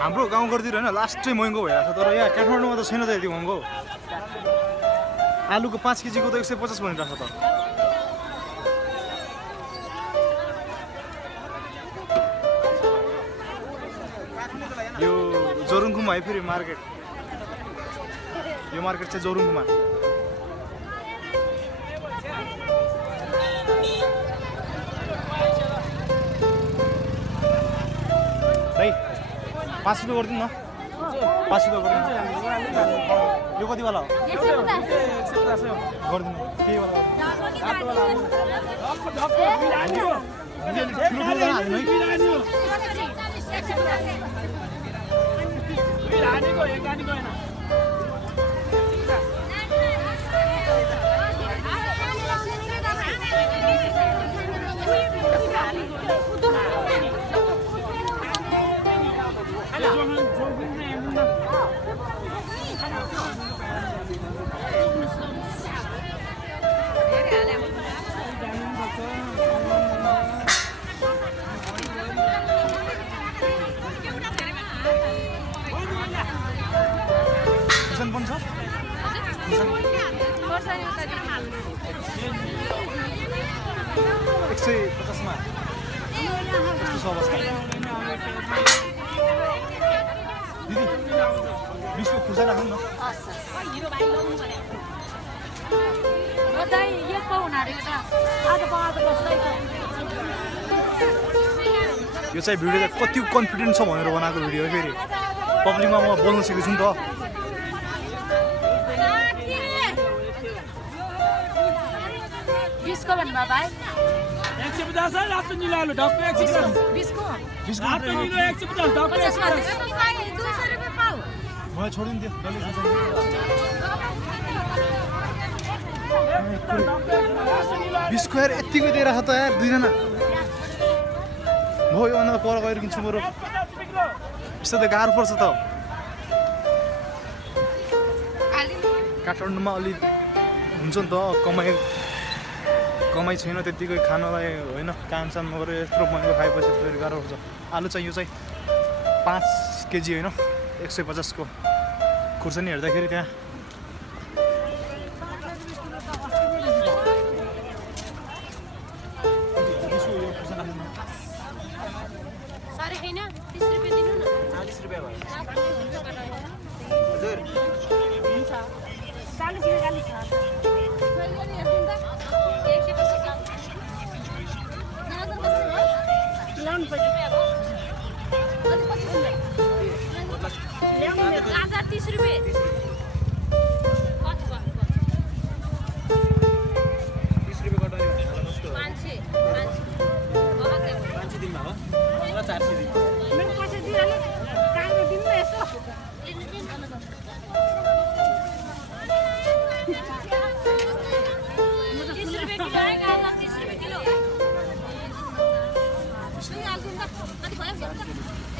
हाम्रो गाउँघरतिर होइन लास्ट चाहिँ महँगो भइरहेको छ तर यहाँ काठमाडौँमा त छैन त यति महँगो आलुको 5 केजीको त 150 भनिरहेको छ त यो जोरुङकुमा है फेरि मार्केट यो मार्केट चाहिँ जोरुङकुमा भाइ 5 रुपियाँ गरिदिनु न 5 रुपियाँ गरिदिनु यो कति वाला हो गरिदिनु के वाला पनि छ एक सय 50 मा यस्तो छ अवस्था दिदी 20 को खुर्सा राख्नु न यो चाहिँ भिडियो चाहिँ कति कन्फिडेन्ट छ भनेर बनाएको भिडियो हो फेरि पब्लिकमा म बोल्न सिकेको छु नि त Bisko ban babai. 150 है रात में ला लो डॉक्टर 150 Bisko. रात में लो 150 डॉक्टर 200 रुपैयाँ पाउ. मलाई छोडिदिन्थ्यो डल्लै बिस्को यार यतिको दिएर छ त यार दुईजना म यो अन्त पर गएर किन्छु बरु यस्तो त गाह्रो पर्छ त काठमाडौँमा अलि हुन्छ नि त कमाइ छैन त्यतिकै खानलाई होइन कामसाम नगरेर यत्रो महँगो खाएपछि फेरि गाह्रो हुन्छ आलु चाहिँ यो चाहिँ 5 केजी होइन 150 को खुर्सानी हेर्दाखेरि त्यहाँ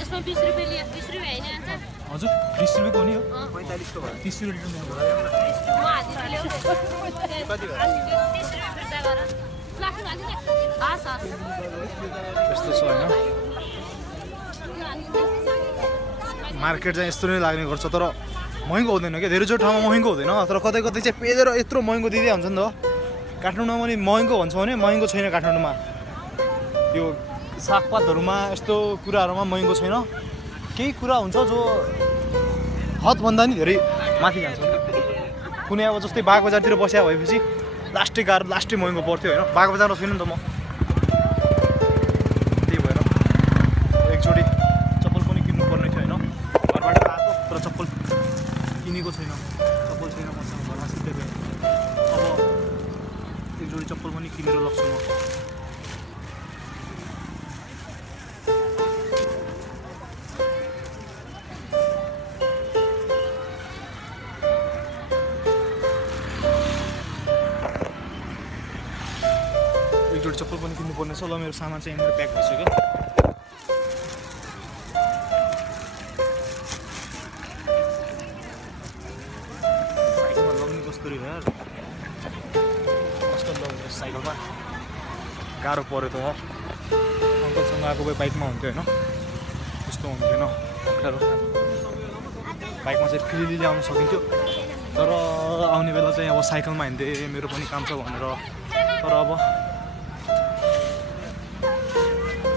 यसमा 20 रुपैयाँ लियो 20 रुपैयाँ हैन आन्छ हजुर 20 रुपैयाँ को नि हो 45 को भयो 30 रुपैयाँ लिनु भयो म हाजिरा ल्याउँछु कति भयो 30 रुपैयाँ फिर्ता गर प्लास्टिक हालिदिनु हस् हस् यस्तो छ हैन मार्केट चाहिँ यस्तो नै लाग्ने गर्छ तर महँगो हुँदैन के धेरै जो ठाउँमा महँगो हुँदैन तर कतै कतै चाहिँ पेदेर यत्रो महँगो दिँदै हुन्छ नि त काठमाडौँमा पनि महँगो भन्छ भने महँगो छैन काठमाडौँमा यो सागपातहरुमा यस्तो कुराहरुमा महँगो छैन केही कुरा हुन्छ जो हदभन्दा नि धेरै माथि जान्छ कुनै अब जस्तै बागबजारतिर बस्या भएपछि लास्टै गाह्रो लास्टै महँगो पर्थ्यो हैन बागबजारमा छैन नि त म त्यही भएर एकचोटि चप्पल पनि किन्नु पर्ने थियो हैन घरबाट आएको तर चप्पल किनेको छैन चप्पल छैन मसँग घरमा सिधै गए अब एकचोटि चप्पल पनि किनेर लग्छु म एकजोडी चप्पल पनि किन्नु पर्ने छ ल मेरो सामान चाहिँ यहाँनिर प्याक भइसक्यो साइकलमा लग्ने कस्तो रे यार कस्तो लग्ने साइकलमा गाह्रो पर्यो त यार अङ्कलसँग आएको भए बाइकमा हुन्थ्यो होइन त्यस्तो हुन्थेन कुखुराहरू बाइकमा चाहिँ फ्रिली ल्याउन सकिन्थ्यो तर आउने बेला चाहिँ अब साइकलमा हिँड्दै मेरो पनि काम छ भनेर तर अब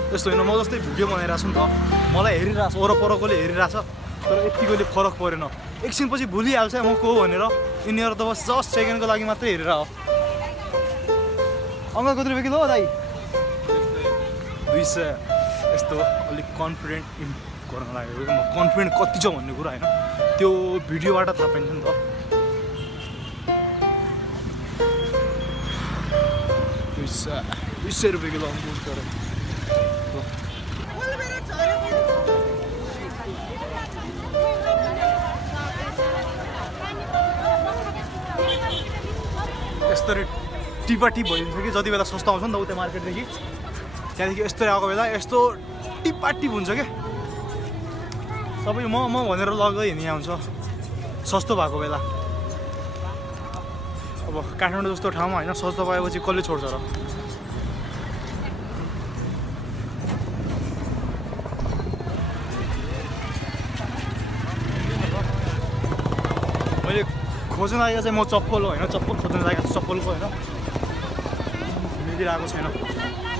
त्यस्तो होइन म जस्तै भिडियो बनाइरहेको छु नि त मलाई हेरिरहेको छ वरपरकोले हेरिरहेछ तर यतिकोले फरक परेन एकछिनपछि भुलिहाल्छ म को हो भनेर यिनीहरू त बस जस्ट सेकेन्डको लागि मात्रै हेरेर हो अङ्कल कति रुपियाँ किलो हो दाइ 200 यस्तो अलिक कन्फिडेन्ट गर्न लागेको म कन्फिडेन्ट कति छ भन्ने कुरा होइन त्यो भिडियोबाट थाहा पाइन्छ नि त 200 रुपियाँ किलो अङ्कुर यस्तरी टिपाटिप भइन्छ कि जति बेला सस्तो आउँछ नि त उता मार्केटदेखि त्यहाँदेखि यस्तै आएको बेला यस्तो टिपाटिप हुन्छ क्या सबै म भनेर लग्दै हिँड्ने आउँछ सस्तो भएको बेला अब काठमाडौँ जस्तो ठाउँमा होइन सस्तो पाएपछि कसले छोड्छ र मैले खोज्न लागेको चाहिँ म चप्पल हो होइन चप्पल खोज्न लागेको छु चप्पलको होइन मिलिरहेको छैन